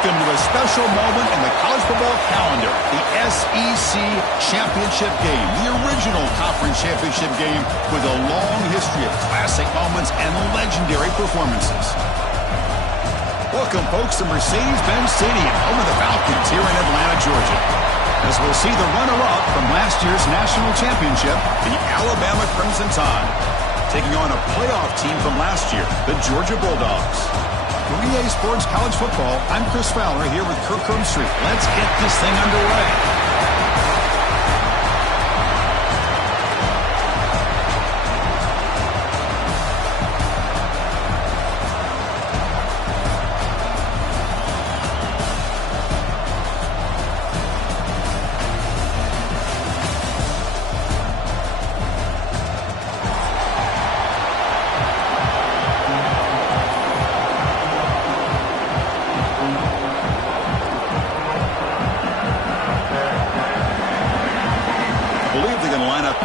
Welcome to a special moment in the college football calendar, the SEC Championship Game, the original conference championship game with a long history of classic moments and legendary performances. Welcome, folks, to Mercedes-Benz Stadium, home of the Falcons here in Atlanta, Georgia. As we'll see the runner-up from last year's national championship, the Alabama Crimson Tide, taking on a playoff team from last year, the Georgia Bulldogs. For EA Sports College Football, I'm Chris Fowler here with Kirk Street. Let's get this thing underway.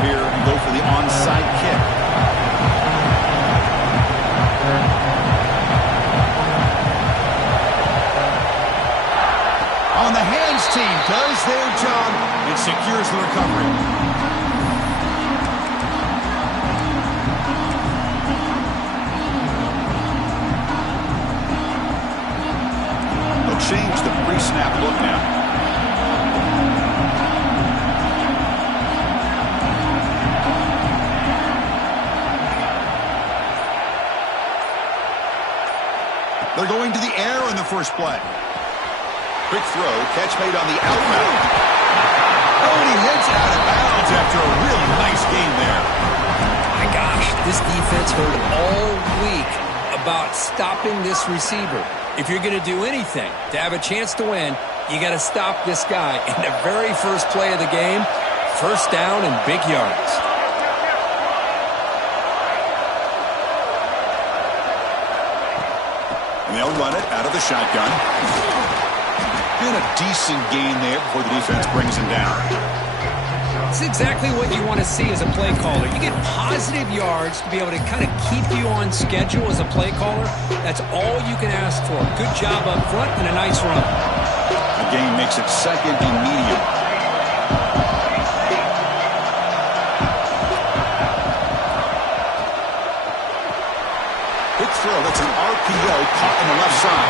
Here and go for the onside kick. On the hands team does their job and secures the recovery. They'll change the pre-snap look now. They're going to the air on the first play. Quick throw, catch made on the out route. Oh, and he hits out of bounds after a really nice game there. My gosh, this defense heard all week about stopping this receiver. If you're going to do anything to have a chance to win, you got to stop this guy. In the very first play of the game, first down and big yards. They'll run it out of the shotgun. And a decent gain there before the defense brings him down. It's exactly what you want to see as a play caller. You get positive yards to be able to kind of keep you on schedule as a play caller. That's all you can ask for. Good job up front and a nice run. The game makes it second and medium. Throw. That's an RPO caught on the left side.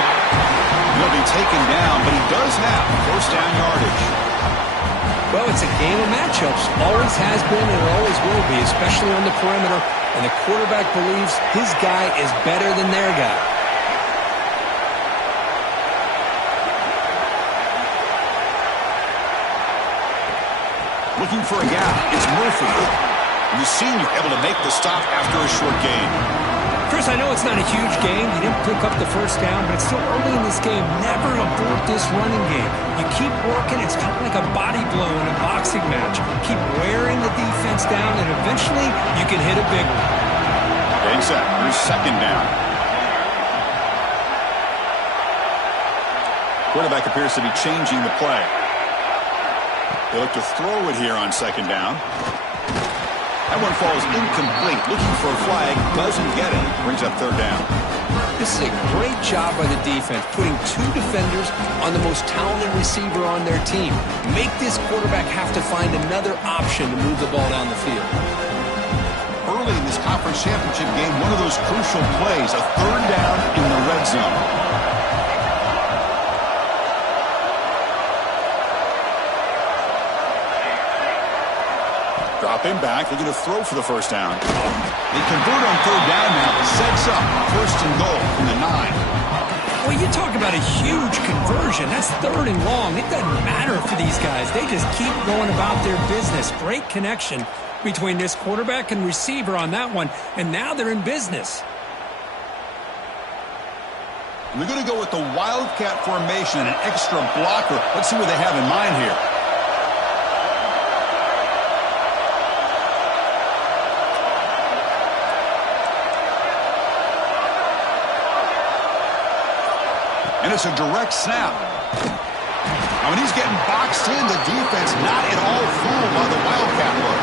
He'll be taken down, but he does have first down yardage. Well, it's a game of matchups. Always has been and always will be, especially on the perimeter. And the quarterback believes his guy is better than their guy. Looking for a gap. It's Murphy. And the senior able to make the stop after a short gain. Chris, I know it's not a huge game. You didn't pick up the first down, but it's still early in this game. Never abort this running game. You keep working. It's kind of like a body blow in a boxing match. Keep wearing the defense down, and eventually you can hit a big one. Getting set. Here's second down. Quarterback appears to be changing the play. They look to throw it here on second down. That one falls incomplete. Looking for a flag. Doesn't get it. Brings up third down. This is a great job by the defense, putting two defenders on the most talented receiver on their team. Make this quarterback have to find another option to move the ball down the field. Early in this conference championship game, one of those crucial plays, a third down in the red zone. Dropping back, looking to throw for the first down. They convert on third down now. Sets up first and goal from the 9. Well, you talk about a huge conversion. That's third and long. It doesn't matter for these guys. They just keep going about their business. Great connection between this quarterback and receiver on that one, and now they're in business. They're going to go with the Wildcat formation and an extra blocker. Let's see what they have in mind here. And it's a direct snap. I mean, he's getting boxed in. The defense not at all fooled by the Wildcat look.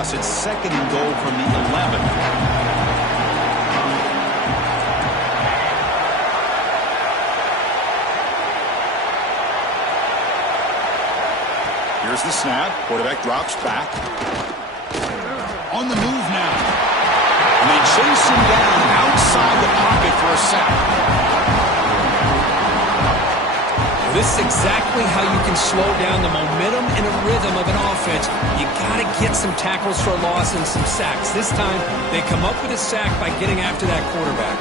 loss. It's 2nd and goal from the 11. Here's the snap. Quarterback drops back. On the move now. And they chase him down outside the pocket for a sack. This is exactly how you can slow down the momentum and a rhythm of an offense. You got to get some tackles for a loss and some sacks. This time, they come up with a sack by getting after that quarterback.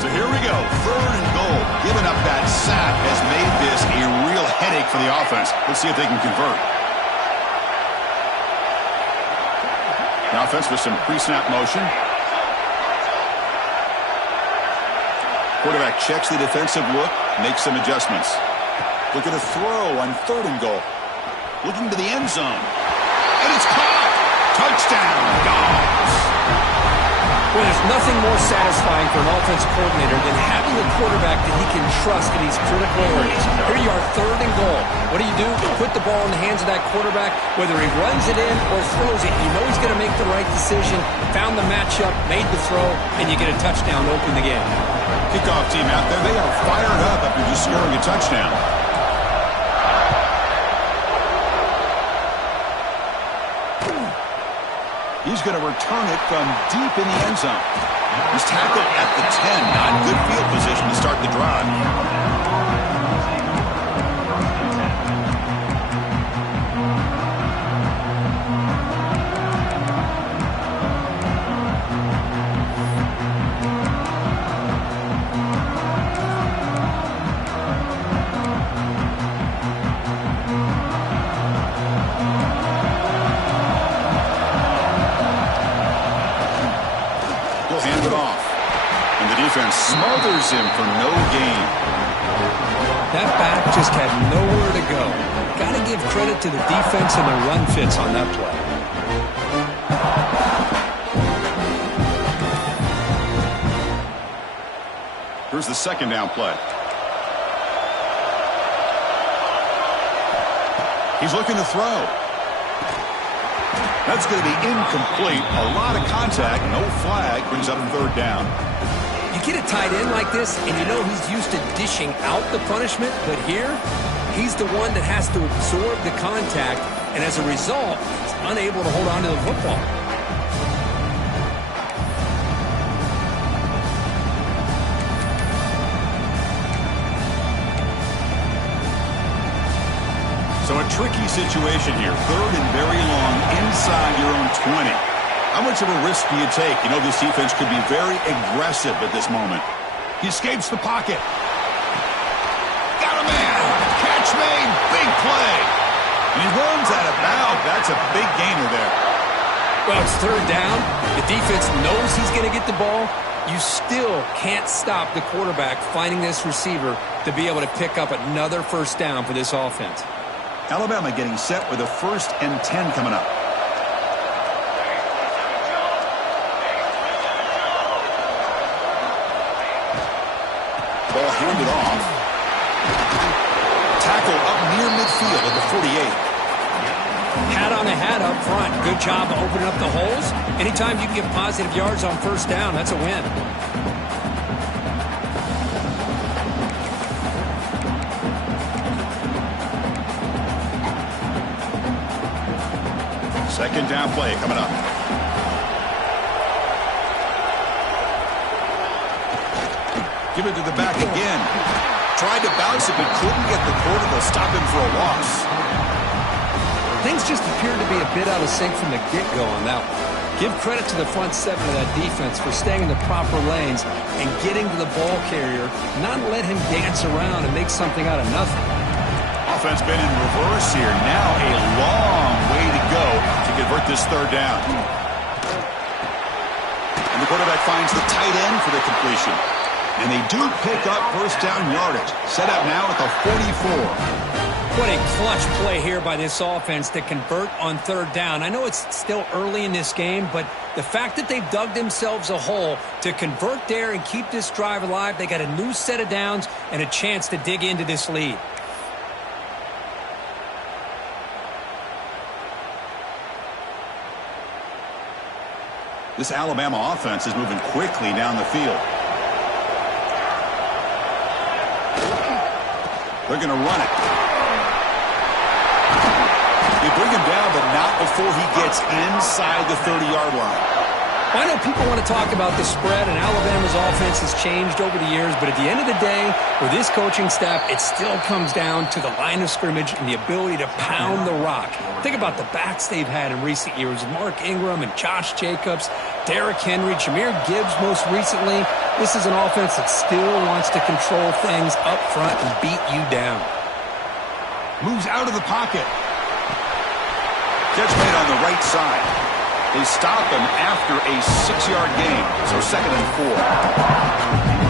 So here we go. 3rd and goal. Giving up that sack has made this a real headache for the offense. Let's see if they can convert. The offense with some pre-snap motion. Quarterback checks the defensive look, makes some adjustments. Look at a throw on 3rd and goal. Looking to the end zone. And it's caught! Touchdown, Dogs! Well, there's nothing more satisfying for an offensive coordinator than having a quarterback that he can trust in these critical areas. Here you are, 3rd and goal. What do? Put the ball in the hands of that quarterback. Whether he runs it in or throws it, you know he's going to make the right decision. Found the matchup, made the throw, and you get a touchdown to open the game. Kickoff team out there, they are fired up after just scoring a touchdown. He's going to return it from deep in the end zone. He's tackled at the 10. Not good field position to start the drive. Defense smothers him for no gain. That back just had nowhere to go. Got to give credit to the defense and the run fits on that play. Here's the 2nd down play. He's looking to throw. That's going to be incomplete. A lot of contact, no flag, brings up 3rd down. You get a tight end like this, and you know he's used to dishing out the punishment, but here, he's the one that has to absorb the contact, and as a result, he's unable to hold on to the football. So a tricky situation here. 3rd and very long inside your own 20. How much of a risk do you take? You know this defense could be very aggressive at this moment. He escapes the pocket. Got a man. Catch made. Big play. And he runs out of bounds. That's a big gainer there. Well, it's 3rd down. The defense knows he's going to get the ball. You still can't stop the quarterback finding this receiver to be able to pick up another 1st down for this offense. Alabama getting set with a 1st and 10 coming up. Ball handed off. Tackle up near midfield at the 48. Hat on a hat up front. Good job of opening up the holes. Anytime you can get positive yards on 1st down, that's a win. Second down play coming up. Give it to the back again. Tried to bounce it, but couldn't get the quarter to stop him for a loss. Things just appeared to be a bit out of sync from the get-go on that one. Give credit to the front 7 of that defense for staying in the proper lanes and getting to the ball carrier, not let him dance around and make something out of nothing. Offense been in reverse here. Now a long way to go to convert this 3rd down. And the quarterback finds the tight end for the completion. And they do pick up 1st down yardage. Set up now at the 44. What a clutch play here by this offense to convert on 3rd down. I know it's still early in this game, but the fact that they've dug themselves a hole to convert there and keep this drive alive, they got a new set of downs and a chance to dig into this lead. This Alabama offense is moving quickly down the field. They're going to run it. They bring him down, but not before he gets inside the 30-yard line. I know people want to talk about the spread, and Alabama's offense has changed over the years, but at the end of the day, with this coaching staff, it still comes down to the line of scrimmage and the ability to pound the rock. Think about the backs they've had in recent years, Mark Ingram and Josh Jacobs, Derrick Henry, Jahmyr Gibbs most recently. This is an offense that still wants to control things up front and beat you down. Moves out of the pocket. Catch made on the right side. They stop him after a 6-yard gain, so 2nd and 4.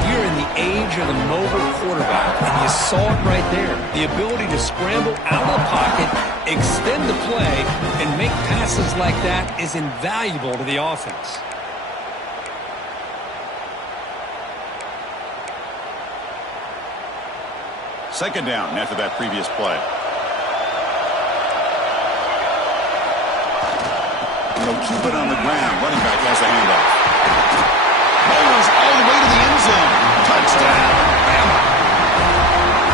You're in the age of the mobile quarterback, and you saw it right there. The ability to scramble out of the pocket, extend the play, and make passes like that is invaluable to the offense. Second down after that previous play. They'll keep it on the ground. Running back has the handoff. Bowles all the way to the end zone. Touchdown.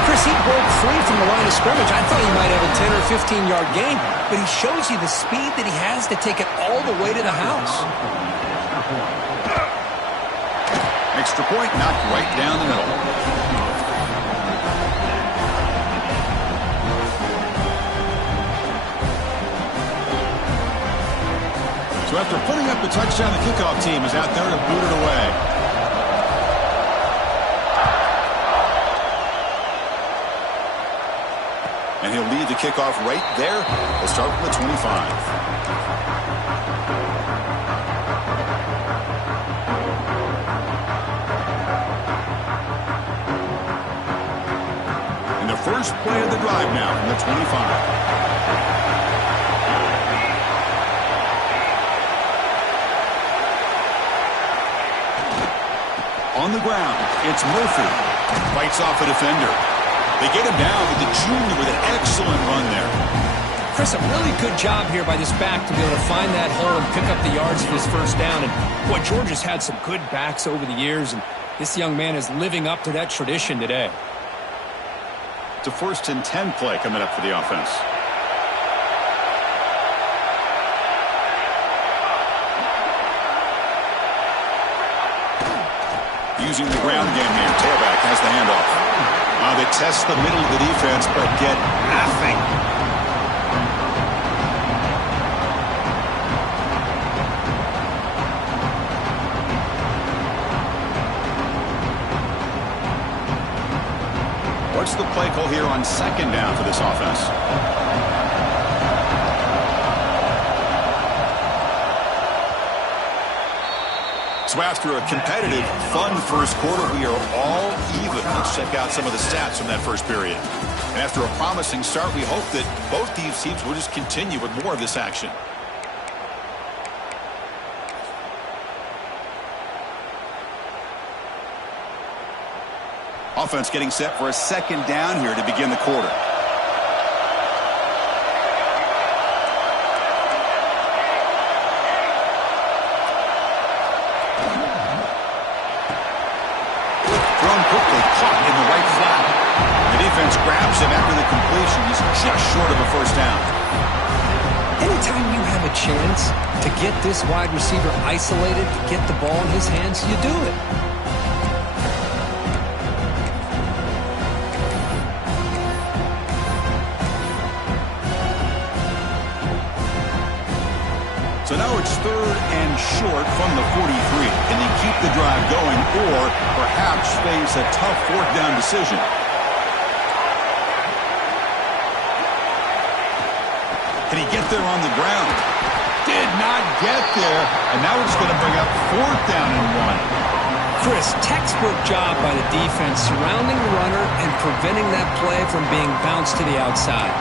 Chris, he broke free from the line of scrimmage. I thought he might have a 10 or 15-yard gain, but he shows you the speed that he has to take it all the way to the house. Extra point knocked right down the middle. So after putting up the touchdown, the kickoff team is out there to boot it away. And he'll lead the kickoff right there. We'll start from the 25. And the first play of the drive now from the 25. On the ground, it's Murphy. Fights off a defender. They get him down with the junior with an excellent run there. Chris, a really good job here by this back to be able to find that hole and pick up the yards for his first down. And boy, Georgia's had some good backs over the years, and this young man is living up to that tradition today. It's a 1st and 10 play coming up for the offense. Using the ground game here. Tailback has the handoff. They test the middle of the defense, but get nothing. What's the play call here on 2nd down for this offense? So after a competitive, fun first quarter, we are all even. Let's check out some of the stats from that first period. And after a promising start, we hope that both these teams will just continue with more of this action. Offense getting set for a 2nd down here to begin the quarter. Grabs him after the completion. He's just short of a first down. Anytime you have a chance to get this wide receiver isolated, to get the ball in his hands, you do it. So now it's 3rd and short from the 43. Can they keep the drive going or perhaps face a tough 4th down decision? Can he get there on the ground? Did not get there. And now it's going to bring up 4th down and 1. Chris, textbook job by the defense surrounding the runner and preventing that play from being bounced to the outside.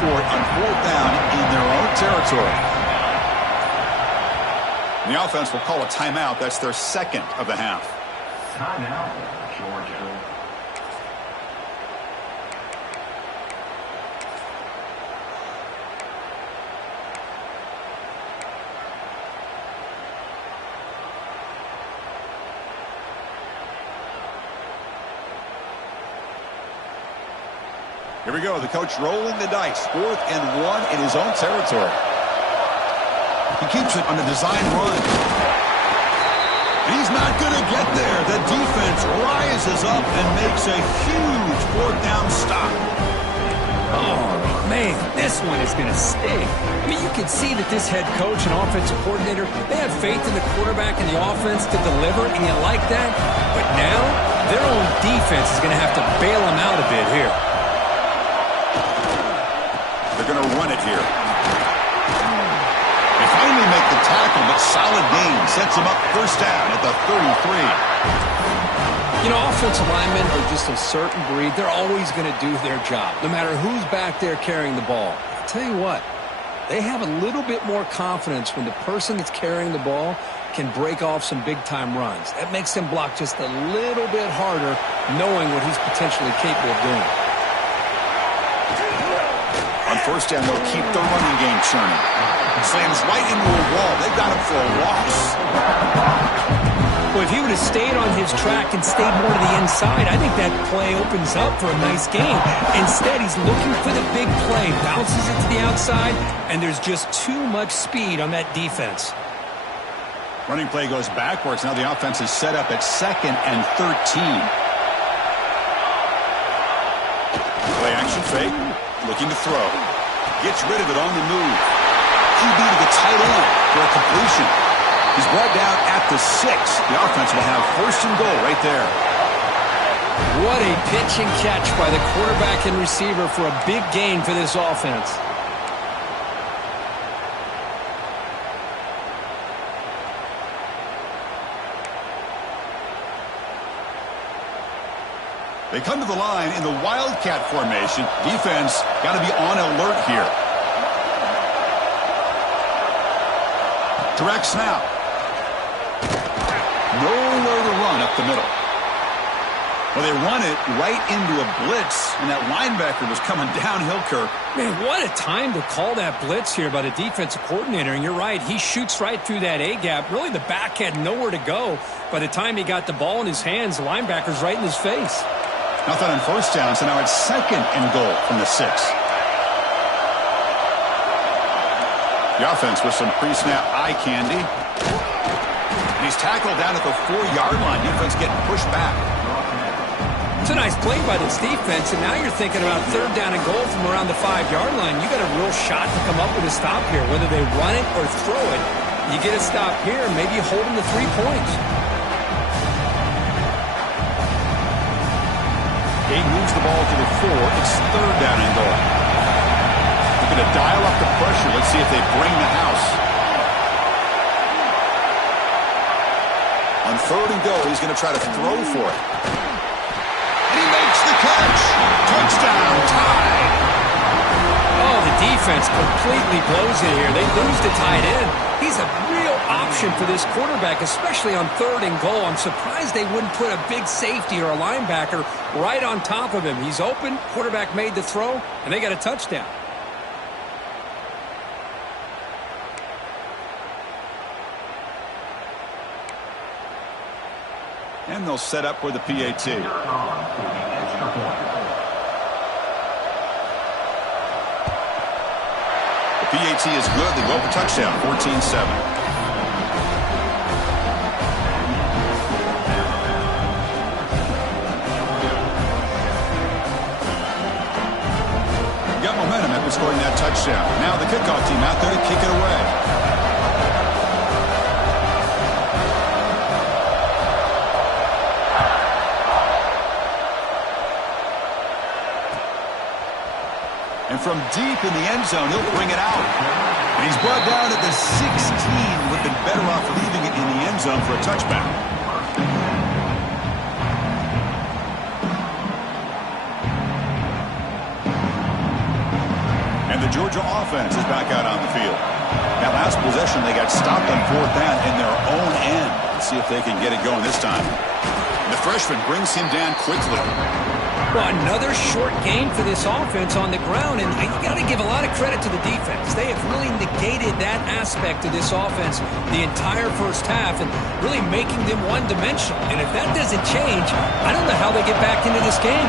for it on 4th down in their own territory. The offense will call a timeout. That's their second of the half. Timeout, Georgia. Here we go. The coach rolling the dice. 4th and 1 in his own territory. He keeps it on the design run. He's not going to get there. The defense rises up and makes a huge 4th down stop. Oh, man, this one is going to sting. I mean, you can see that this head coach and offensive coordinator, they have faith in the quarterback and the offense to deliver, and you like that. But now, their own defense is going to have to bail them out a bit here. They're going to run it here. They finally make the tackle, but solid gain sets them up 1st down at the 33. You know, offensive linemen are just a certain breed. They're always going to do their job, no matter who's back there carrying the ball. I'll tell you what, they have a little bit more confidence when the person that's carrying the ball can break off some big-time runs. That makes them block just a little bit harder, knowing what he's potentially capable of doing. On 1st down, they'll keep the running game churning. Slams right into a wall. They've got him for a loss. Well, if he would have stayed on his track and stayed more to the inside, I think that play opens up for a nice game. Instead, he's looking for the big play, bounces it to the outside, and there's just too much speed on that defense. Running play goes backwards. Now the offense is set up at 2nd and 13. Play action fake. Looking to throw. Gets rid of it on the move. QB to the tight end for a completion. He's brought down at the 6. The offense will have 1st and goal right there. What a pitch and catch by the quarterback and receiver for a big gain for this offense. They come to the line in the Wildcat formation. Defense got to be on alert here. Direct snap. Nowhere to run up the middle. Well, they run it right into a blitz, and that linebacker was coming downhill, Kirk. Man, what a time to call that blitz here by the defensive coordinator. And you're right, he shoots right through that A-gap. Really, the back had nowhere to go. By the time he got the ball in his hands, the linebacker's right in his face. Nothing on 1st down, so now it's 2nd and goal from the 6. The offense with some pre-snap eye candy. And he's tackled down at the 4-yard line. Defense getting pushed back. It's a nice play by this defense, and now you're thinking about 3rd down and goal from around the 5-yard line. You got a real shot to come up with a stop here. Whether they run it or throw it, you get a stop here, maybe you hold them to 3 points. He moves the ball to the 4. It's 3rd down and goal. They're going to dial up the pressure. Let's see if they bring the house. On 3rd and goal, he's going to try to throw for it. And he makes the catch. Touchdown, tied. Oh, the defense completely blows it here. They lose the tight end. He's a real option for this quarterback, especially on 3rd and goal. I'm surprised they wouldn't put a big safety or a linebacker right on top of him. He's open, quarterback made the throw, and they got a touchdown. And they'll set up for the PAT. The PAT is good. They go for touchdown, 14-7. Got momentum after scoring that touchdown. Now the kickoff team out there to kick it away. And from deep in the end zone, he'll bring it out. And he's brought down at the 16. Would have been better off leaving it in the end zone for a touchback. offense is back out on the field. That last possession, they got stopped on 4th down in their own end. Let's see if they can get it going this time. The freshman brings him down quickly. Well, another short game for this offense on the ground, and you got to give a lot of credit to the defense. They have really negated that aspect of this offense the entire first half and really making them one-dimensional. And if that doesn't change, I don't know how they get back into this game.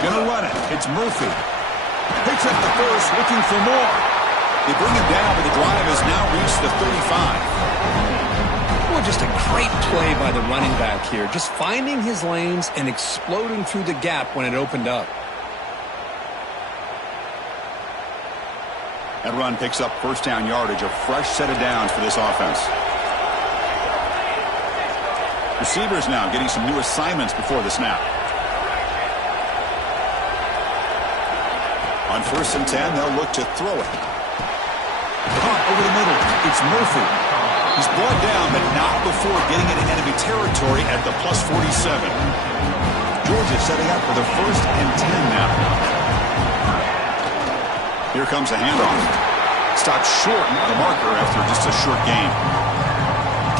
Gonna run it. It's Murphy. Picks up the first, looking for more. They bring him down, but the drive has now reached the 35. Well, just a great play by the running back here. Just finding his lanes and exploding through the gap when it opened up. That run picks up first down yardage, a fresh set of downs for this offense. Receivers now getting some new assignments before the snap. On 1st and 10, they'll look to throw it. Caught over the middle. It's Murphy. He's brought down, but not before getting into enemy territory at the +47. Georgia setting up for the 1st and 10 now. Here comes a handoff. Stopped short of the marker after just a short gain.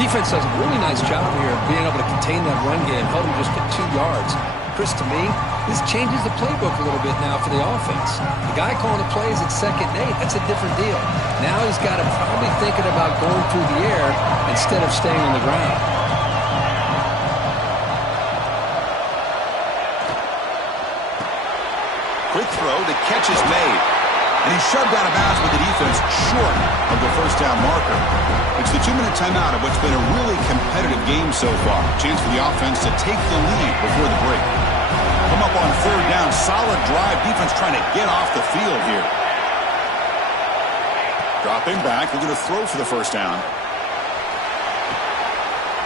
Defense does a really nice job here of being able to contain that run game, held him just at 2 yards. Chris, to me, this changes the playbook a little bit now for the offense. The guy calling the plays at 2nd and 8, that's a different deal. Now he's got to probably thinking about going through the air instead of staying on the ground. Quick throw, the catch is made. And he's shoved out of bounds with the defense short of the first down marker. It's the 2-minute timeout of what's been a really competitive game so far. Chance for the offense to take the lead before the break. Come up on 3rd down. Solid drive. Defense trying to get off the field here. Dropping back. They're going to throw for the first down.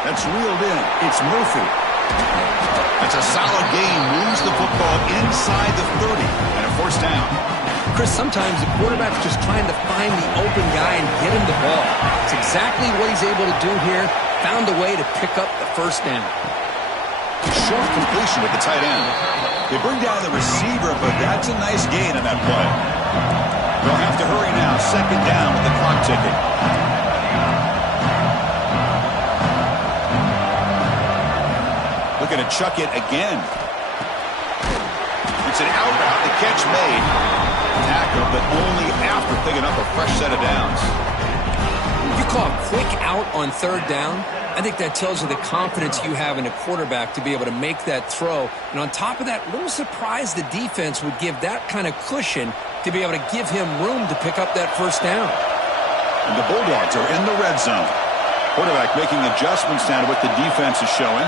That's reeled in. It's Murphy. That's a solid gain. Moves the football inside the 30 and a 1st down. Chris, sometimes the quarterback's just trying to find the open guy and get him the ball. It's exactly what he's able to do here. Found a way to pick up the 1st down. Short completion with the tight end. They bring down the receiver, but that's a nice gain on that play. They'll have to hurry now. 2nd down with the clock ticking. Looking to chuck it again. It's an out route. The catch made. Tackle, but only after picking up a fresh set of downs. You call a quick out on 3rd down. I think that tells you the confidence you have in a quarterback to be able to make that throw. And on top of that, a little surprised the defense would give that kind of cushion to be able to give him room to pick up that 1st down. And the Bulldogs are in the red zone. Quarterback making adjustments now to what the defense is showing.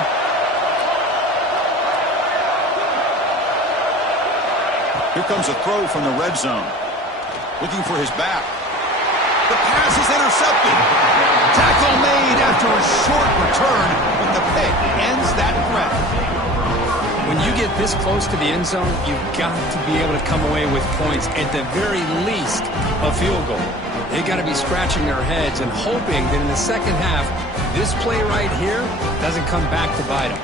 Here comes a throw from the red zone. Looking for his back. The pass is intercepted. Tackle made after a short return, but the pick ends that threat. When you get this close to the end zone, you've got to be able to come away with points, at the very least, a field goal. They've got to be scratching their heads and hoping that in the 2nd half, this play right here doesn't come back to bite them.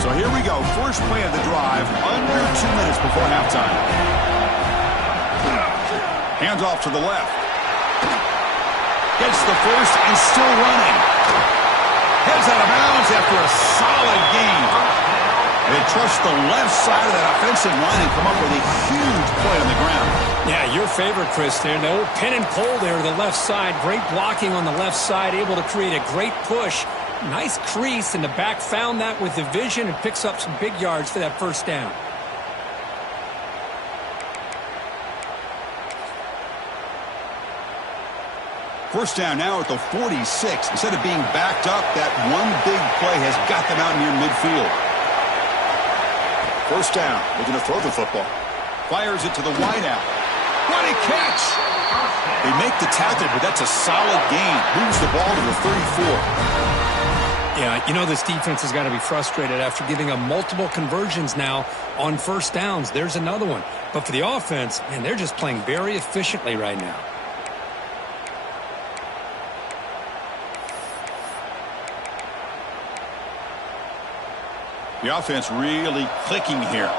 So here we go. First play of the drive, under 2 minutes before halftime. Hands off to the left. Gets the first and still running. Heads out of bounds after a solid gain. They trust the left side of that offensive line and come up with a huge play on the ground. Yeah, your favorite, Chris, there. The old pin and pull there, the left side. Great blocking on the left side, able to create a great push. Nice crease, and the back found that with the vision and picks up some big yards for that 1st down. First down now at the 46. Instead of being backed up, that one big play has got them out near midfield. First down, looking to throw the football. Fires it to the wideout. What a catch! They make the tackle, but that's a solid gain. Moves the ball to the 34. Yeah, you know this defense has got to be frustrated after giving up multiple conversions now on 1st downs. There's another one. But for the offense, man, they're just playing very efficiently right now. The offense really clicking here.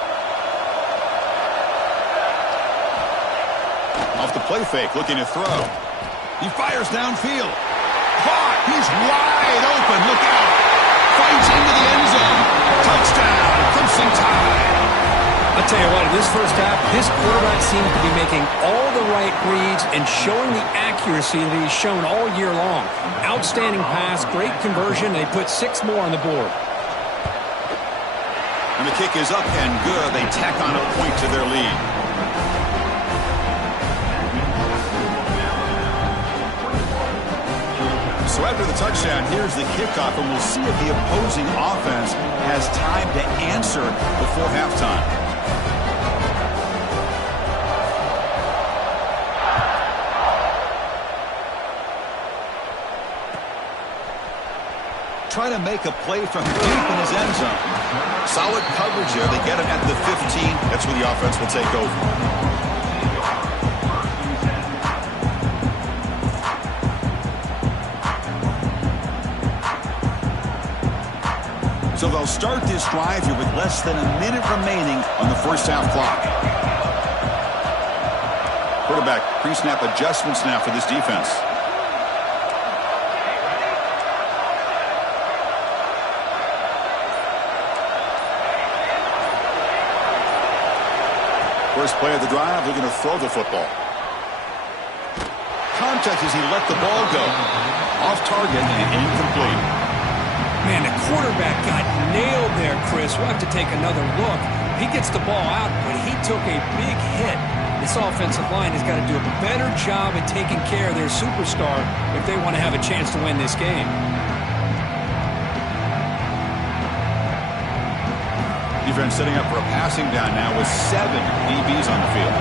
off the play fake, looking to throw. He fires downfield. Caught. He's wide open. Look out. Fights into the end zone. Touchdown. Crimson Tide. I'll tell you what, in this first half, this quarterback seemed to be making all the right reads and showing the accuracy that he's shown all year long. Outstanding pass, great conversion. They put 6 more on the board. And the kick is up and good. They tack on a point to their lead. So after the touchdown, here's the kickoff, and we'll see if the opposing offense has time to answer before halftime. Trying to make a play from deep in his end zone. Solid coverage there. They get him at the 15. That's where the offense will take over. So they'll start this drive here with less than a minute remaining on the first half clock. Quarterback pre-snap adjustments now for this defense. First play of the drive, looking to throw the football. Contact as he let the ball go. Off target and incomplete. Man, the quarterback got nailed there, Chris. We'll have to take another look. He gets the ball out, but he took a big hit. This offensive line has got to do a better job at taking care of their superstar if they want to have a chance to win this game. Defense setting up for a passing down now with 7 DBs on the field.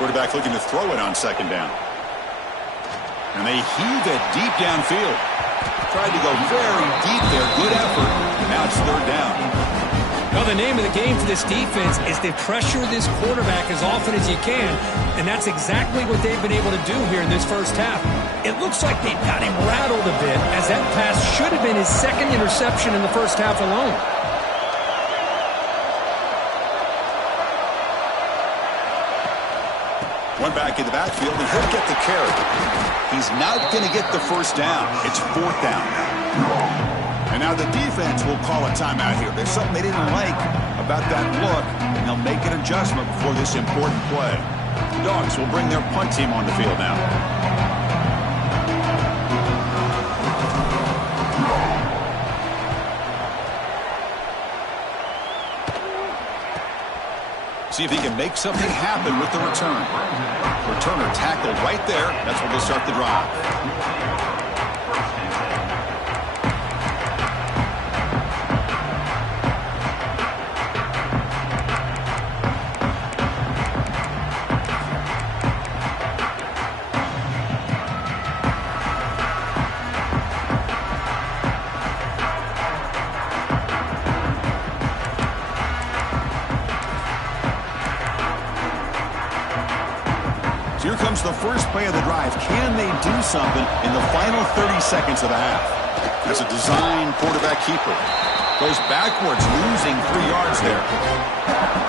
Quarterback looking to throw it on second down. And they heave it deep downfield. Tried to go very deep there. Good effort. And now it's third down. Well, the name of the game for this defense is to pressure this quarterback as often as you can, and that's exactly what they've been able to do here in this first half. It looks like they've got him rattled a bit, as that pass should have been his 2nd interception in the first half alone. One back in the backfield, and he'll get the carry. He's not going to get the first down. It's 4th down. And now the defense will call a timeout here. There's something they didn't like about that look, and they'll make an adjustment before this important play. The Dogs will bring their punt team on the field now. See if he can make something happen with the return. Returner tackled right there. That's where they'll start the drive. Here comes the first play of the drive. Can they do something in the final 30 seconds of the half? That's a design quarterback keeper. Goes backwards, losing 3 yards there.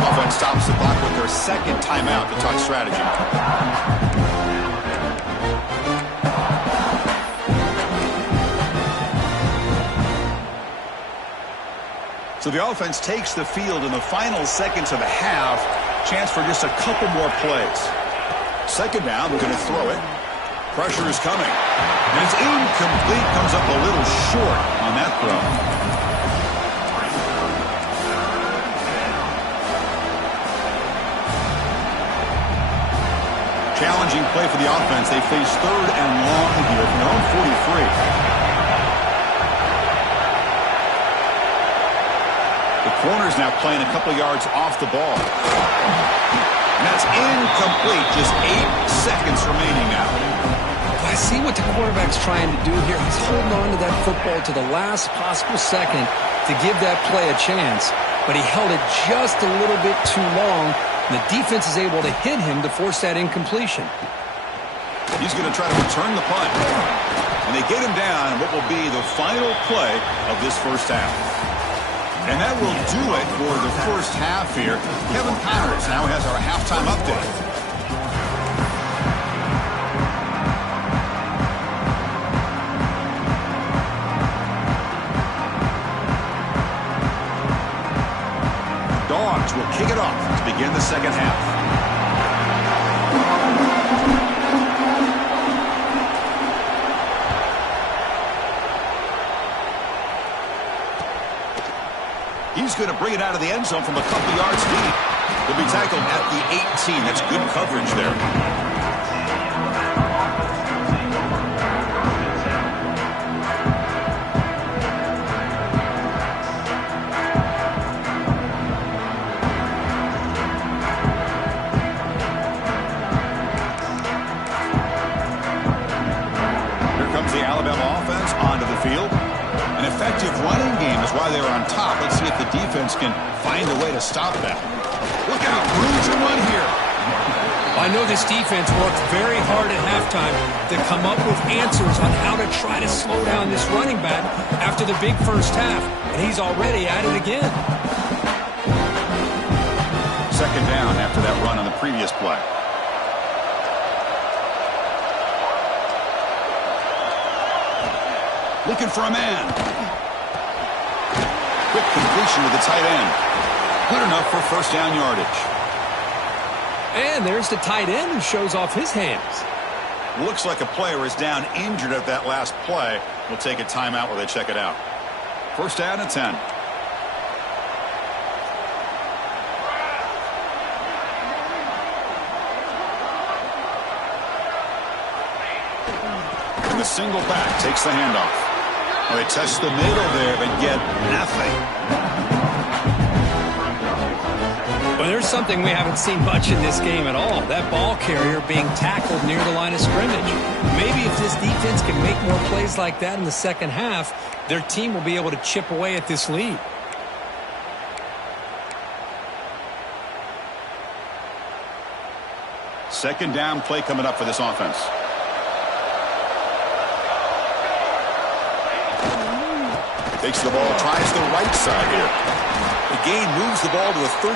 Offense stops the clock with their 2nd timeout to talk strategy. So the offense takes the field in the final seconds of the half. Chance for just a couple more plays. Second down, we're going to throw it. Pressure is coming. And it's incomplete. Comes up a little short on that throw. Challenging play for the offense. They face 3rd and long here from their own 43. The corner's now playing a couple yards off the ball. And that's incomplete. Just 8 seconds remaining now. I see what the quarterback's trying to do here. He's holding on to that football to the last possible second to give that play a chance. But he held it just a little bit too long. And the defense is able to hit him to force that incompletion. He's going to try to return the punt. And they get him down in what will be the final play of this first half. And that will do it for the first half here. Kevin Connors now has our halftime update. Dogs will kick it off to begin the second half. He's going to bring it out of the end zone from a couple yards deep. He'll be tackled at the 18. That's good coverage there. Running game is why they were on top. Let's see if the defense can find a way to stop that. Look out, room to run here. I know this defense worked very hard at halftime to come up with answers on how to try to slow down this running back after the big first half, and he's already at it again. Second down after that run on the previous play. Looking for a man. Quick completion to the tight end. Good enough for first down yardage. And there's the tight end who shows off his hands. Looks like a player is down injured at that last play. We'll take a timeout while they check it out. First down and 10. And the single back takes the handoff. Well, they touch the middle there, but get nothing. Well, there's something we haven't seen much in this game at all. That ball carrier being tackled near the line of scrimmage. Maybe if this defense can make more plays like that in the second half, their team will be able to chip away at this lead. Second down play coming up for this offense. Takes the ball, tries the right side here. The gain moves the ball to a 34.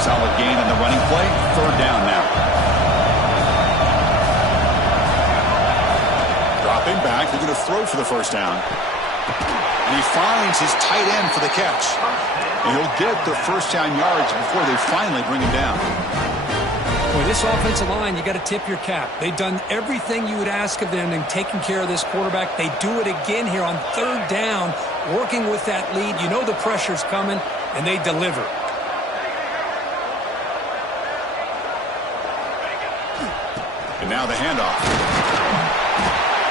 Solid gain in the running play. Third down now. Dropping back. They're going to throw for the first down. And he finds his tight end for the catch. And he'll get the first down yards before they finally bring him down. Boy, this offensive line, you got to tip your cap. They've done everything you would ask of them in taking care of this quarterback. They do it again here on third down, working with that lead. You know the pressure's coming, and they deliver. And now the handoff.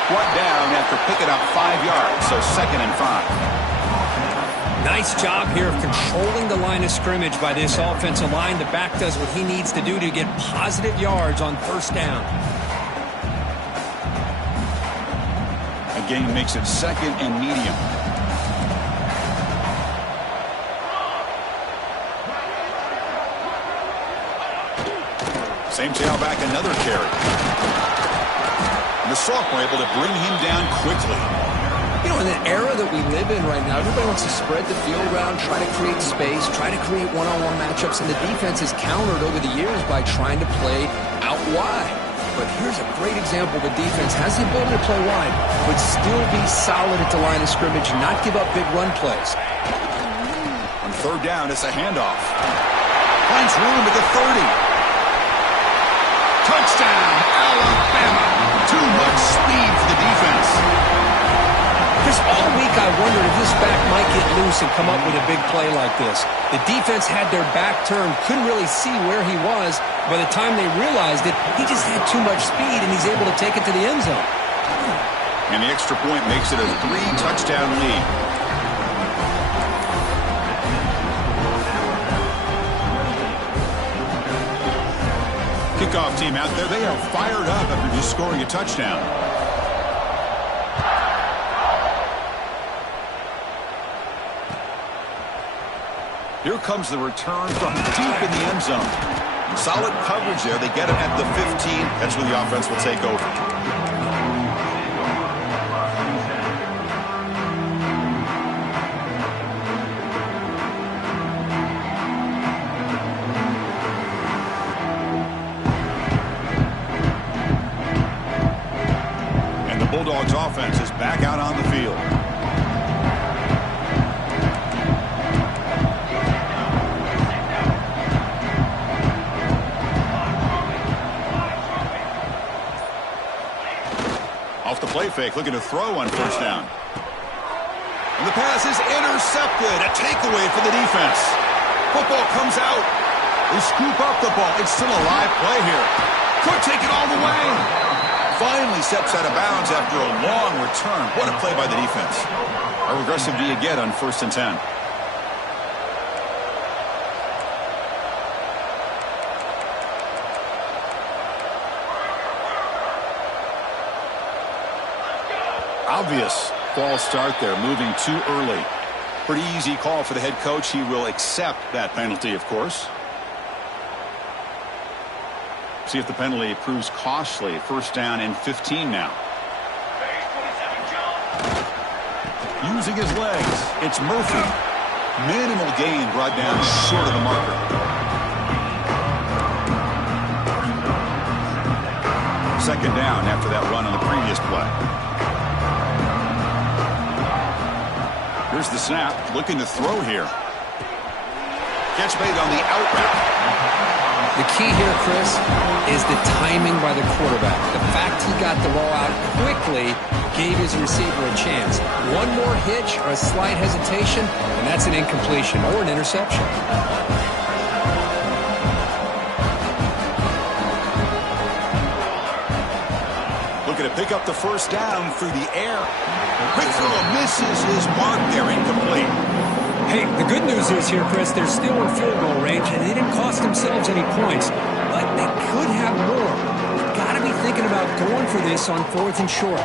Brought down after picking up 5 yards, so 2nd and 5. Nice job here of controlling the line of scrimmage by this offensive line. The back does what he needs to do to get positive yards on first down. Again, makes it 2nd and medium. Same tailback, another carry. And the sophomore able to bring him down quickly. You know, in the era that we live in right now, everybody wants to spread the field around, try to create space, try to create one-on-one matchups, and the defense has countered over the years by trying to play out wide. But here's a great example of a defense has the ability to play wide, but still be solid at the line of scrimmage, not give up big run plays. On third down, it's a handoff. Finds room at the 30. Touchdown, Alabama. Too much speed for the defense. Chris, all week I wondered if this back might get loose and come up with a big play like this. The defense had their back turned, couldn't really see where he was. By the time they realized it, he just had too much speed, and he's able to take it to the end zone. And the extra point makes it a 3-touchdown lead. Kickoff team out there, they are fired up after just scoring a touchdown. Here comes the return from deep in the end zone. Solid coverage there. They get it at the 15. That's where the offense will take over. Bulldogs offense is back out on the field. Off the play fake, looking to throw on first down. And the pass is intercepted. A takeaway for the defense. Football comes out. They scoop up the ball. It's still a live play here. Could take it all the way. Finally steps out of bounds after a long return. What a play by the defense. How aggressive do you get on 1st and 10? Obvious false start there, moving too early. Pretty easy call for the head coach. He will accept that penalty, of course. See if the penalty proves costly. 1st down and 15 now. Using his legs, it's Murphy. Minimal gain brought down short of the marker. Second down after that run on the previous play. Here's the snap, looking to throw here. Catch made on the out route. The key here, Chris, is the timing by the quarterback. The fact he got the ball out quickly gave his receiver a chance. One more hitch or a slight hesitation, and that's an incompletion or an interception. Looking to pick up the 1st down through the air. Quick throw misses his mark there, incomplete. Hey, the good news is here, Chris, they're still in field goal range, and they didn't cost themselves any points, but they could have more. You've got to be thinking about going for this on 4th and short.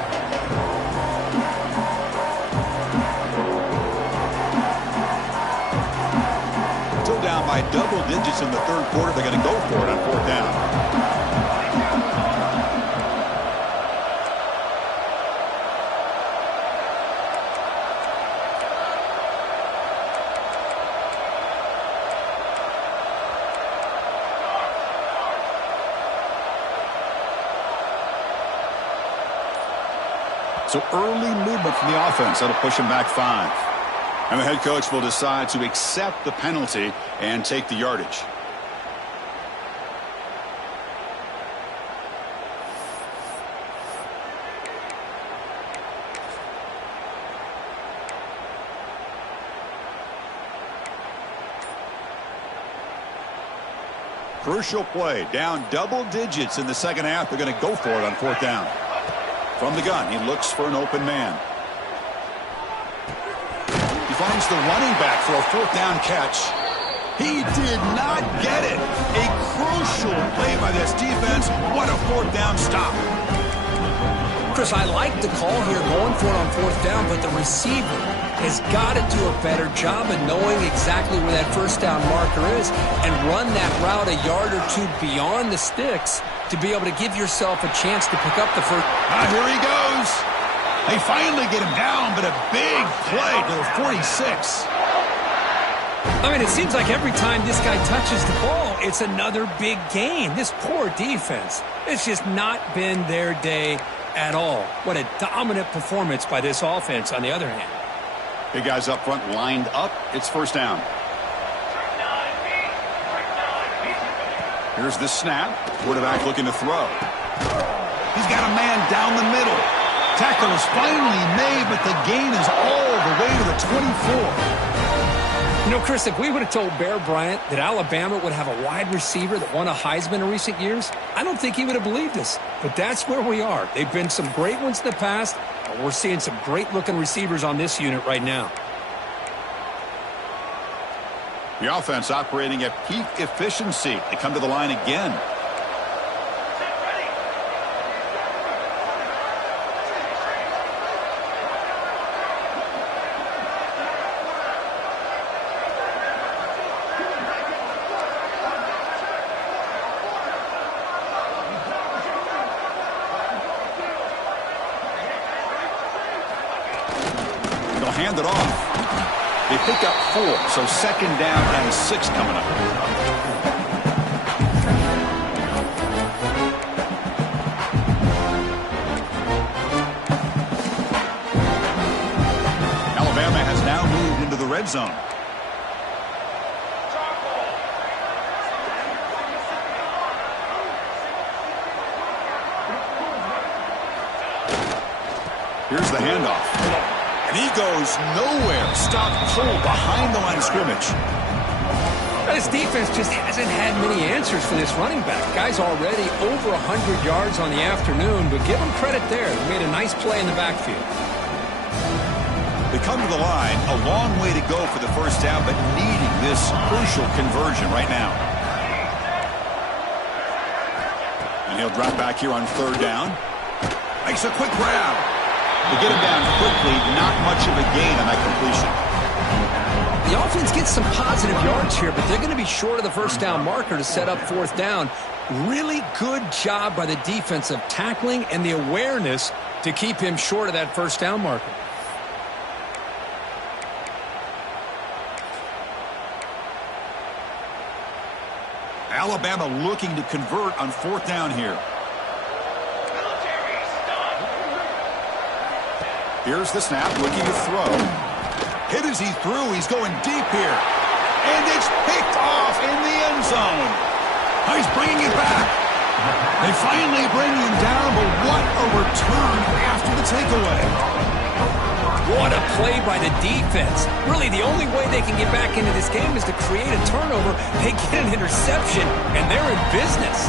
Still down by double digits in the 3rd quarter. They're going to go for it on 4th down. So early movement from the offense. That'll push him back 5. And the head coach will decide to accept the penalty and take the yardage. Crucial play. Down double digits in the 2nd half. They're going to go for it on 4th down. From the gun, he looks for an open man. He finds the running back for a 4th down catch. He did not get it. A crucial play by this defense. What a 4th down stop. Chris, I like the call here, going for it on 4th down, but the receiver has got to do a better job of knowing exactly where that 1st down marker is and run that route a yard or two beyond the sticks to be able to give yourself a chance to pick up the 1st. Here he goes. They finally get him down, but a big play to the 46. I mean, it seems like every time this guy touches the ball, it's another big gain. This poor defense, it's just not been their day at all. What a dominant performance by this offense on the other hand. Big guys up front lined up. It's 1st down. Here's the snap. Quarterback looking to throw. He's got a man down the middle. Tackle is finally made, but the gain is all the way to the 24. You know, Chris, if we would have told Bear Bryant that Alabama would have a wide receiver that won a Heisman in recent years, I don't think he would have believed us. But that's where we are. They've been some great ones in the past, but we're seeing some great-looking receivers on this unit right now. The offense operating at peak efficiency. They come to the line again. They'll hand it off. They pick up 4, so second down and 6 coming up. Alabama has now moved into the red zone. Here's the handoff. And he goes nowhere. Stopped cold behind the line of scrimmage. This defense just hasn't had many answers for this running back. Guy's already over 100 yards on the afternoon, but give him credit there. He made a nice play in the backfield. They come to the line. A long way to go for the first down, but needing this crucial conversion right now. And he'll drop back here on third down. Makes a quick grab. They get him down quickly, not much of a gain on that completion. The offense gets some positive yards here, but they're going to be short of the first down marker to set up fourth down. Really good job by the defense of tackling and the awareness to keep him short of that first down marker. Alabama looking to convert on fourth down here. Here's the snap, looking to throw. Hit as he threw. He's going deep here. And it's picked off in the end zone. Oh, he's bringing it back. They finally bring him down, but what a return after the takeaway. What a play by the defense. Really, the only way they can get back into this game is to create a turnover. They get an interception, and they're in business.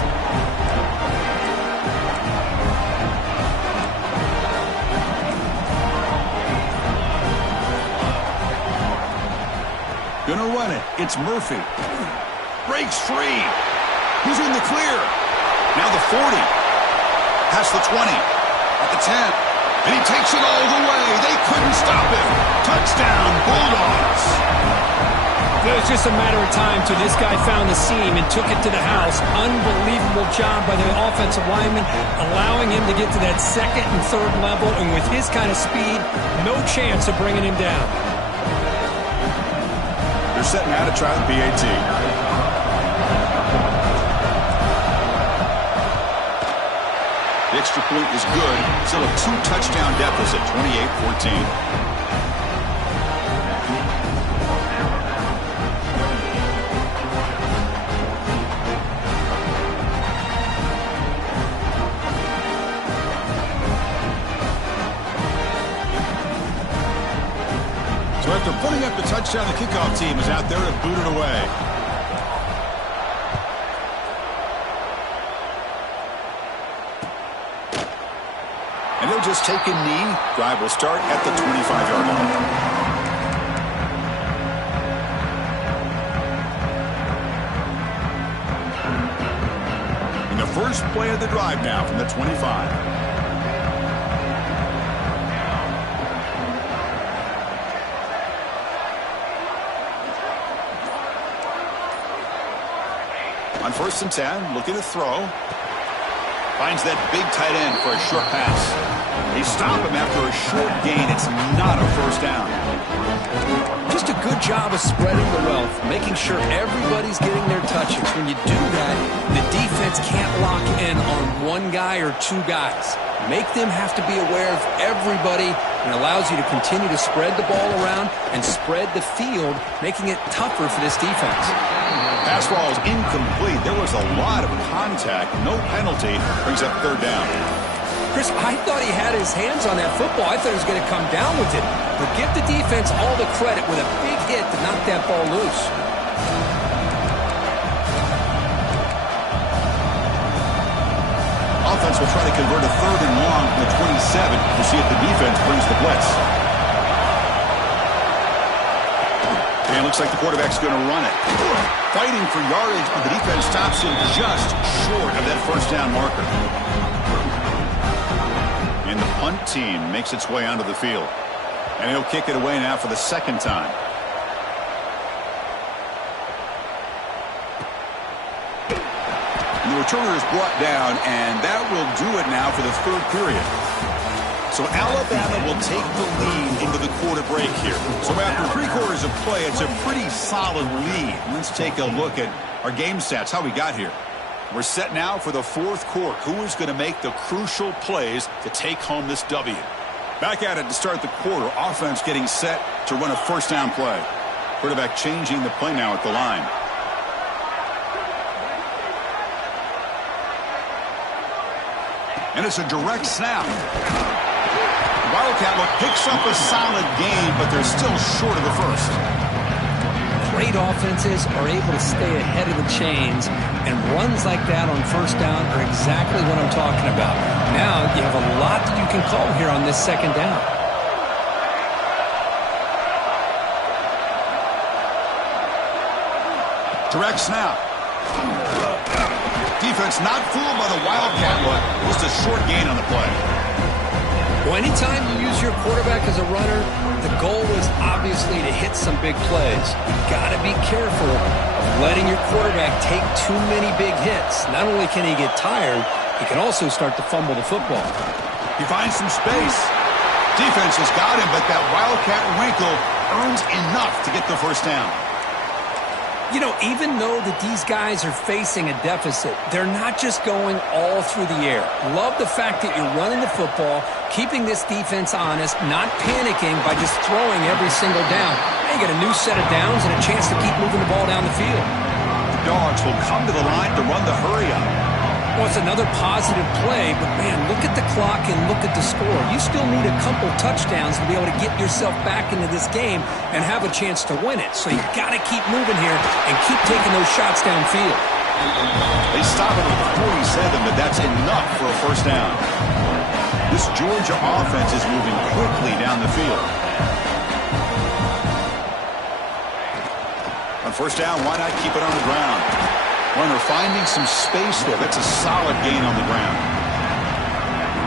Gonna run it. It's Murphy. Breaks free. He's in the clear. Now the 40. Past the 20. At the 10. And he takes it all the way. They couldn't stop him. Touchdown, Bulldogs. It was just a matter of time till this guy found the seam and took it to the house. Unbelievable job by the offensive lineman, allowing him to get to that second and third level. And with his kind of speed, no chance of bringing him down. They're setting out to try the PAT. The extra point is good. Still a 2-touchdown deficit, 28-14. So after putting up the touchdown, the kickoff team is out there to boot it away. And they'll just take a knee. Drive will start at the 25-yard line. And the first play of the drive now from the 25. On first and 10, looking to throw. Finds that big tight end for a short pass. They stop him after a short gain. It's not a first down. Just a good job of spreading the wealth, making sure everybody's getting their touches. When you do that, the defense can't lock in on one guy or two guys. Make them have to be aware of everybody, and allows you to continue to spread the ball around and spread the field, making it tougher for this defense. Pass ball is incomplete. There was a lot of contact. No penalty. Brings up third down. Chris, I thought he had his hands on that football. I thought he was going to come down with it. But give the defense all the credit with a big hit to knock that ball loose. Offense will try to convert a third and long from the 27 to see if the defense brings the blitz. And it looks like the quarterback's going to run it. Fighting for yardage, but the defense stops him just short of that first down marker. And the punt team makes its way onto the field. And he'll kick it away now for the second time. And the returner is brought down, and that will do it now for the third period. So Alabama will take the lead into the quarter break here. So after 3 quarters of play, it's a pretty solid lead. Let's take a look at our game stats, how we got here. We're set now for the 4th quarter. Who is going to make the crucial plays to take home this W? Back at it to start the quarter. Offense getting set to run a first down play. Quarterback changing the play now at the line. And it's a direct snap. Wildcat picks up a solid gain, but they're still short of the first. Great offenses are able to stay ahead of the chains, and runs like that on first down are exactly what I'm talking about. Now you have a lot that you can call here on this second down. Direct snap. Defense not fooled by the Wildcat look. Just a short gain on the play. Well, anytime you use your quarterback as a runner, the goal is obviously to hit some big plays. You've got to be careful of letting your quarterback take too many big hits. Not only can he get tired, he can also start to fumble the football. He finds some space. Defense has got him, but that Wildcat wrinkle earns enough to get the first down. You know, even though that these guys are facing a deficit, they're not just going all through the air. Love the fact that you're running the football, keeping this defense honest, not panicking by just throwing every single down. Now you get a new set of downs and a chance to keep moving the ball down the field. The Dogs will come to the line to run the hurry-up. Well, it's another positive play, but, man, look at the clock and look at the score. You still need a couple touchdowns to be able to get yourself back into this game and have a chance to win it. So you've got to keep moving here and keep taking those shots downfield. They stop it at the 47, but that's enough for a first down. This Georgia offense is moving quickly down the field. On first down, why not keep it on the ground? Runner finding some space there. That's a solid gain on the ground.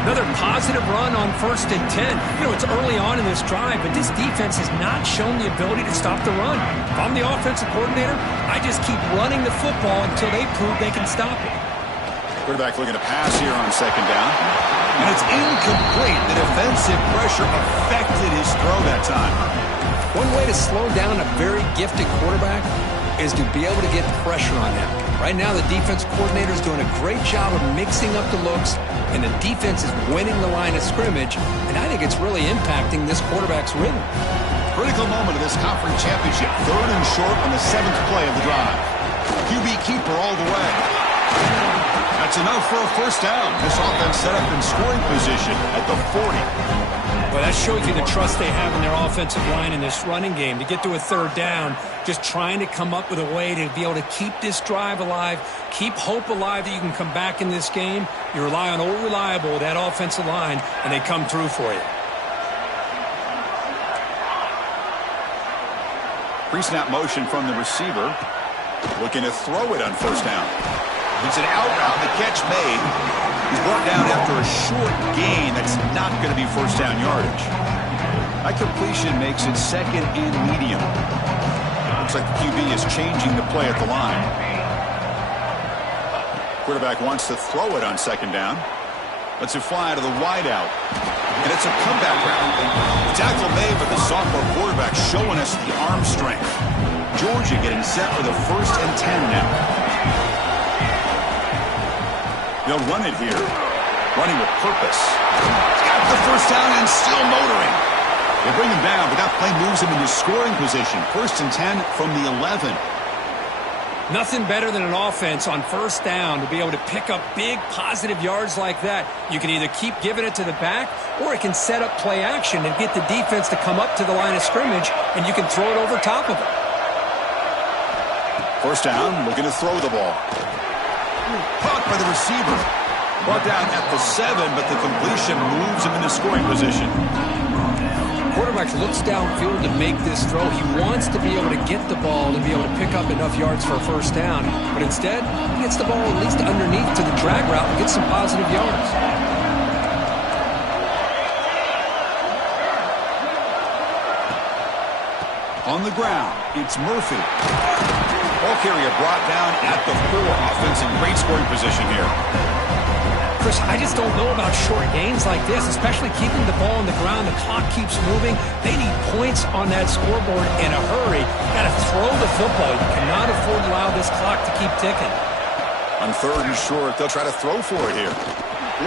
Another positive run on 1st and 10. You know, it's early on in this drive, but this defense has not shown the ability to stop the run. If I'm the offensive coordinator, I just keep running the football until they prove they can stop it. Quarterback looking to pass here on 2nd down. And it's incomplete. The defensive pressure affected his throw that time. One way to slow down a very gifted quarterback is to be able to get pressure on him. Right now, the defense coordinator is doing a great job of mixing up the looks, and the defense is winning the line of scrimmage, and I think it's really impacting this quarterback's rhythm. Critical moment of this conference championship. 3rd and short on the 7th play of the drive. QB keeper all the way. That's enough for a first down. This offense set up in scoring position at the 40. Well, that shows you the trust they have in their offensive line in this running game. To get to a 3rd down, just trying to come up with a way to be able to keep this drive alive, keep hope alive that you can come back in this game. You rely on old reliable, that offensive line, and they come through for you. Pre-snap motion from the receiver. Looking to throw it on first down. It's an out route. The catch made. He's brought down after a short gain. That's not going to be first down yardage. That completion makes it 2nd and medium. Looks like the QB is changing the play at the line. Quarterback wants to throw it on 2nd down. Lets it fly to the wideout. And it's a comeback route. The tackle made, but the sophomore quarterback showing us the arm strength. Georgia getting set for the 1st and 10 now. They'll run it here. Running with purpose. Got the first down and still motoring. They bring him down, but that play moves him into scoring position. 1st and 10 from the 11. Nothing better than an offense on first down to be able to pick up big positive yards like that. You can either keep giving it to the back, or it can set up play action and get the defense to come up to the line of scrimmage, and you can throw it over top of it. First down, looking to throw the ball. Caught by the receiver. Brought down at the 7, but the completion moves him into scoring position. Quarterback looks downfield to make this throw. He wants to be able to get the ball to be able to pick up enough yards for a first down. But instead, he gets the ball at least underneath to the drag route and gets some positive yards. On the ground, it's Murphy. Ball carrier brought down at the 4. Offense in great scoring position here. Chris, I just don't know about short gains like this, especially keeping the ball on the ground. The clock keeps moving. They need points on that scoreboard in a hurry. Got to throw the football. You cannot afford to allow this clock to keep ticking. On 3rd and short, they'll try to throw for it here.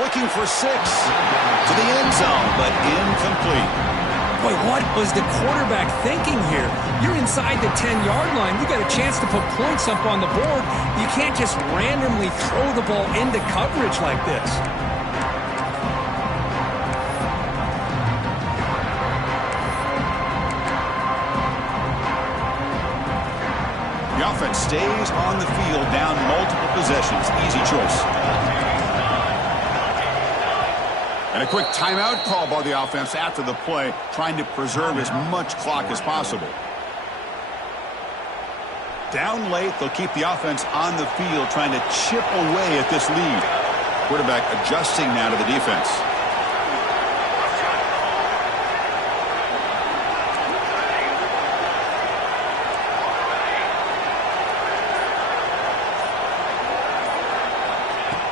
Looking for 6 to the end zone, but incomplete. Boy, what was the quarterback thinking here? You're inside the 10-yard line. You got a chance to put points up on the board. You can't just randomly throw the ball into coverage like this. The offense stays on the field, down multiple possessions. Easy choice. And a quick timeout call by the offense after the play, trying to preserve as much clock as possible. Down late, they'll keep the offense on the field, trying to chip away at this lead. Quarterback adjusting now to the defense.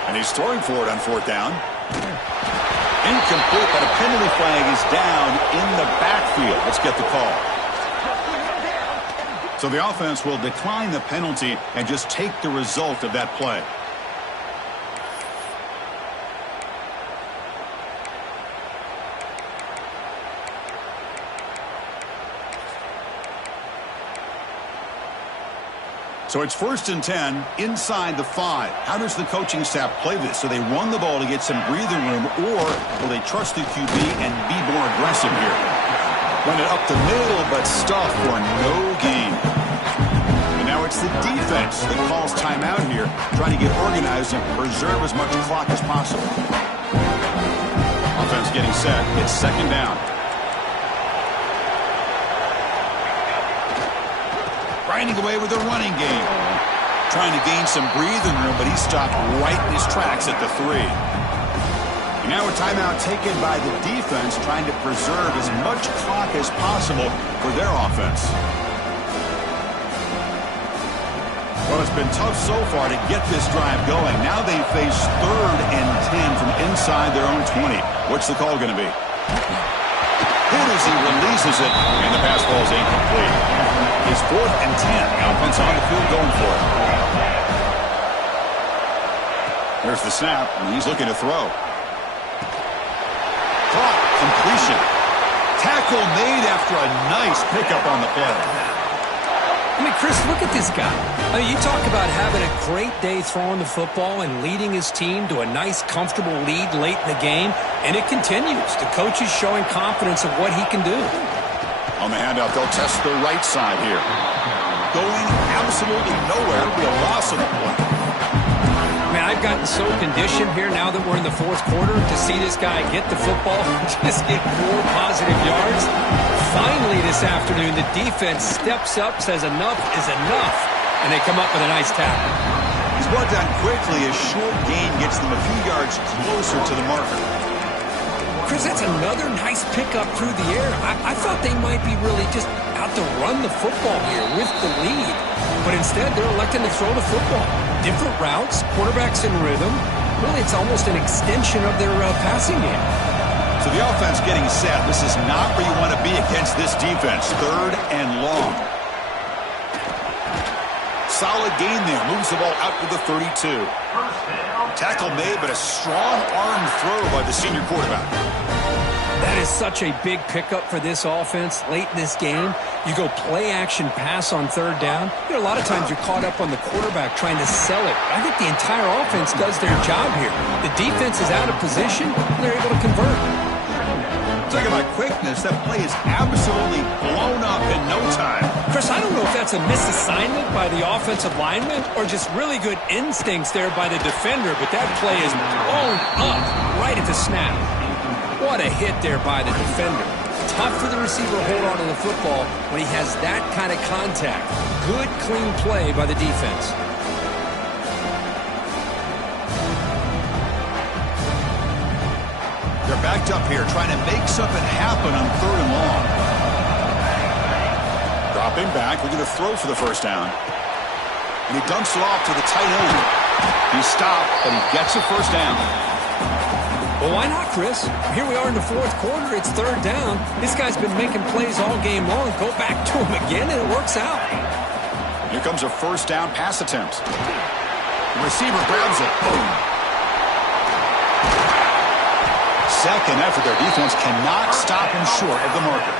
And he's throwing for it on 4th down. Incomplete, but a penalty flag is down in the backfield. Let's get the call. So the offense will decline the penalty and just take the result of that play. So it's 1st and 10 inside the 5. How does the coaching staff play this? So they run the ball to get some breathing room, or will they trust the QB and be more aggressive here? Run it up the middle, but stuff for no gain. And now it's the defense that calls timeout here, trying to get organized and preserve as much clock as possible. Offense getting set. It's 2nd down. Grinding away with a running game. Trying to gain some breathing room, but he stopped right in his tracks at the 3. And now a timeout taken by the defense, trying to preserve as much clock as possible for their offense. Well, it's been tough so far to get this drive going. Now they face 3rd and 10 from inside their own 20. What's the call going to be? Good as he releases it, and the pass ball is incomplete. It's 4th and 10. The offense on the field going for it. There's the snap, and he's looking to throw. Caught. Completion. Tackle made after a nice pickup on the play. I mean, Chris, look at this guy. I mean, you talk about having a great day throwing the football and leading his team to a nice, comfortable lead late in the game, and it continues. The coach is showing confidence of what he can do. On the handout, they'll test the right side here. Going absolutely nowhere. It'll be a loss of the play. Man, I've gotten so conditioned here now that we're in the 4th quarter to see this guy get the football and just get 4 positive yards. Finally this afternoon, the defense steps up, says enough is enough, and they come up with a nice tackle. He's brought down quickly. A short gain gets them a few yards closer to the marker. Chris, that's another nice pickup through the air. I thought they might be really just out to run the football here with the lead. But instead, they're electing to throw the football. Different routes, quarterbacks in rhythm. Really, it's almost an extension of their passing game. So the offense getting set. This is not where you want to be against this defense. 3rd and long. Solid gain there. Moves the ball out to the 32. Tackle made, but a strong arm throw by the senior quarterback. That is such a big pickup for this offense late in this game. You go play action pass on 3rd down. You know, a lot of times you're caught up on the quarterback trying to sell it. I think the entire offense does their job here. The defense is out of position, and they're able to convert. Talking about quickness, that play is absolutely blown up in no time. Chris, I don't know if that's a misassignment by the offensive lineman or just really good instincts there by the defender, but that play is blown up right at the snap. What a hit there by the defender. Tough for the receiver to hold on to the football when he has that kind of contact. Good, clean play by the defense. They're backed up here, trying to make something happen on 3rd and long. Dropping back, looking to throw for the 1st down. And he dumps it off to the tight end. He stopped, but he gets a 1st down. Well, why not, Chris? Here we are in the fourth quarter. It's third down. This guy's been making plays all game long. Go back to him again, and it works out. Here comes a first down pass attempt. The receiver grabs it. Boom. Second effort. Their defense cannot stop him short of the marker.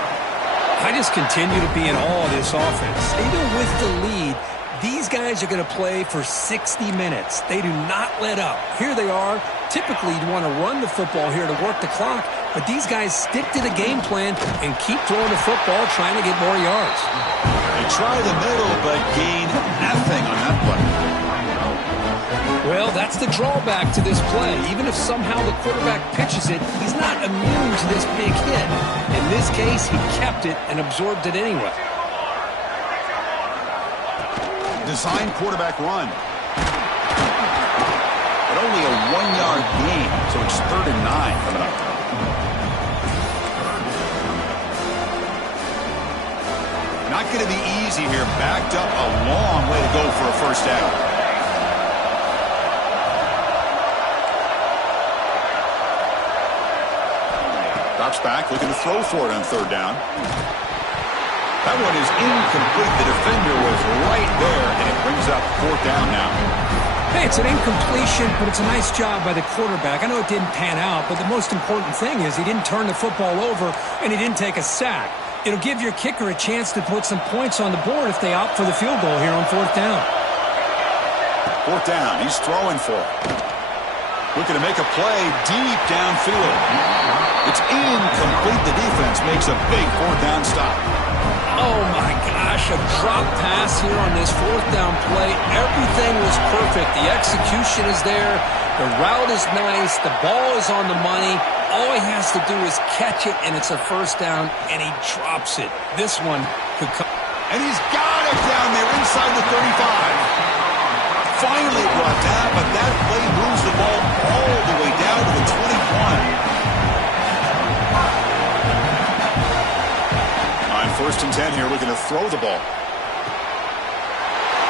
I just continue to be in awe of this offense. Even with the lead, these guys are going to play for 60 minutes. They do not let up. Here they are. Typically, you'd want to run the football here to work the clock, but these guys stick to the game plan and keep throwing the football, trying to get more yards. They try the middle, but gain nothing on that play. Well, that's the drawback to this play. Even if somehow the quarterback pitches it, he's not immune to this big hit. In this case, he kept it and absorbed it anyway. Design quarterback run. But only a 1-yard gain, so it's 3rd and 9 coming up. Not going to be easy here. Backed up a long way to go for a first down. Drops back, looking to throw for it on 3rd down. That one is incomplete. The defender was right there, and it brings up 4th down now. Hey, it's an incompletion, but it's a nice job by the quarterback. I know it didn't pan out, but the most important thing is he didn't turn the football over, and he didn't take a sack. It'll give your kicker a chance to put some points on the board if they opt for the field goal here on 4th down. 4th down, he's throwing for it. Looking to make a play deep downfield. It's incomplete. The defense makes a big 4th down stop. Oh, my gosh, a drop pass here on this 4th down play. Everything was perfect. The execution is there. The route is nice. The ball is on the money. All he has to do is catch it, and it's a first down, and he drops it. This one could come. And he's got it down there inside the 35. Finally brought down, but that play moves the ball all the way down to the 21. On 1st and 10 here, looking to throw the ball.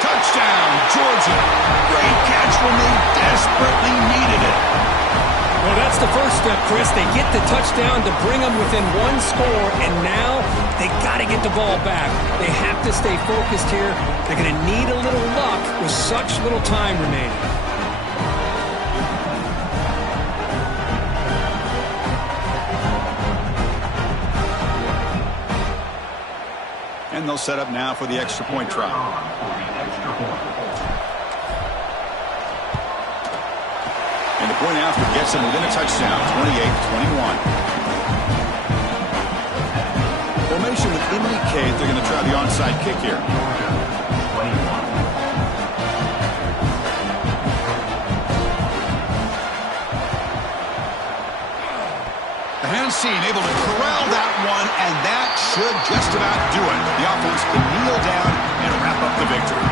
Touchdown, Georgia. Great catch when they desperately needed it. Well, that's the first step, Chris. They get the touchdown to bring them within 1 score, and now they got to get the ball back. They have to stay focused here. They're going to need a little luck with such little time remaining. And they'll set up now for the extra point try. And the point after gets them within a touchdown, 28-21. Formation would indicate they're going to try the onside kick here. The hands seen, able to corral that one, and that should just about do it. The offense can kneel down and wrap up the victory.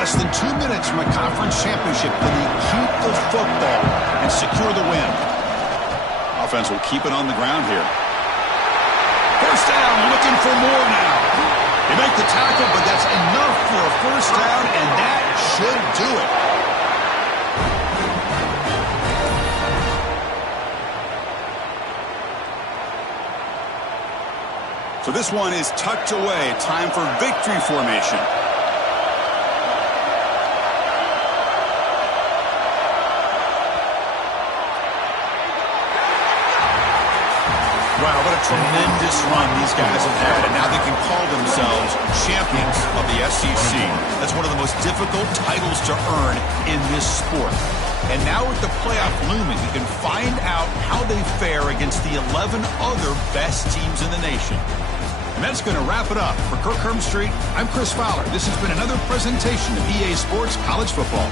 Less than 2 minutes from a conference championship. Can he keep the football and secure the win? Offense will keep it on the ground here. First down, looking for more now. They make the tackle, but that's enough for a first down, and that should do it. So this one is tucked away. Time for victory formation. Wow, what a tremendous run these guys have had, and now they can call themselves champions of the SEC. That's one of the most difficult titles to earn in this sport. And now with the playoff looming, we can find out how they fare against the 11 other best teams in the nation. And that's going to wrap it up. For Kirk Hermstreet, I'm Chris Fowler. This has been another presentation of EA Sports College Football.